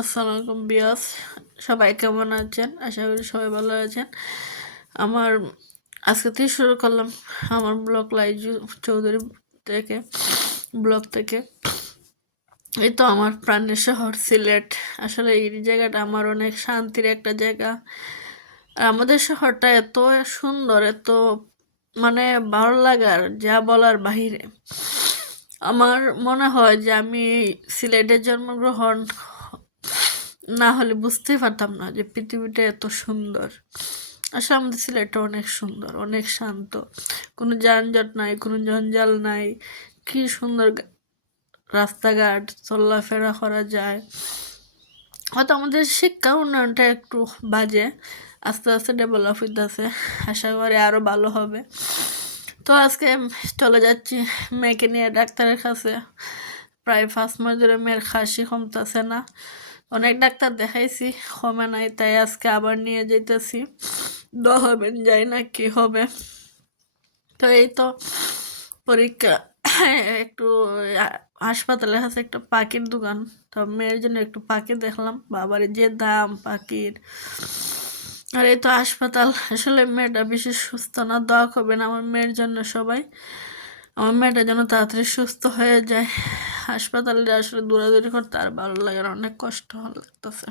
আসসালামু আলাইকুম বিয়াস। সবাই কেমন আছেন? আশা করি সবাই ভালো আছেন। আমার আজকে থেকে শুরু করলাম আমার ব্লগ লাইজু চৌধুরী থেকে, ব্লগ থেকে। এই তো আমার প্রাণের শহর সিলেট। আসলে এই জায়গাটা আমার অনেক শান্তির একটা জায়গা। আর আমাদের শহরটা এত সুন্দর, এত মানে ভালো লাগার যা বলার বাহিরে। আমার মনে হয় যে আমি সিলেটে জন্মগ্রহণ না হলে বুঝতেই পারতাম না যে পৃথিবীটা এত সুন্দর। আসলে আমাদের সিলেটটা অনেক সুন্দর, অনেক শান্ত। কোনো যানজট নাই, কোনো জঞ্জাল নাই। কি সুন্দর রাস্তাঘাট, চলাফেরা করা যায়। হয়তো আমাদের শিক্ষা উন্নয়নটা একটু বাজে, আস্তে আস্তে ডেভেলপ হইতেছে। আশা করি আরও ভালো হবে। তো আজকে চলে যাচ্ছি মেয়েকে নিয়ে ডাক্তারের কাছে। প্রায় পাঁচ মাস ধরে মেয়ের খাসি কমতেছে না। অনেক ডাক্তার দেখাইছি কমে নাই, তাই আজকে আবার নিয়ে যেতেছি হবেন, যাই না কি হবে। তো এই তো পরীক্ষা, একটু আ- হাসপাতালের কাছে একটা পাখির দোকান, তো মেয়ের জন্য একটু পাখি দেখলাম, বাবার যে দাম পাখির। আর এই তো হাসপাতাল, আসলে মেয়েটা বেশি সুস্থ না, দোয়া করবেন আমার মেয়ের জন্য সবাই। আমার মেয়েটা যেন তাড়াতাড়ি সুস্থ হয়ে যায়। হাসপাতালে আসলে দৌড়াদৌড়ি করতে আর ভালো লাগে অনেক কষ্ট লাগতেছে।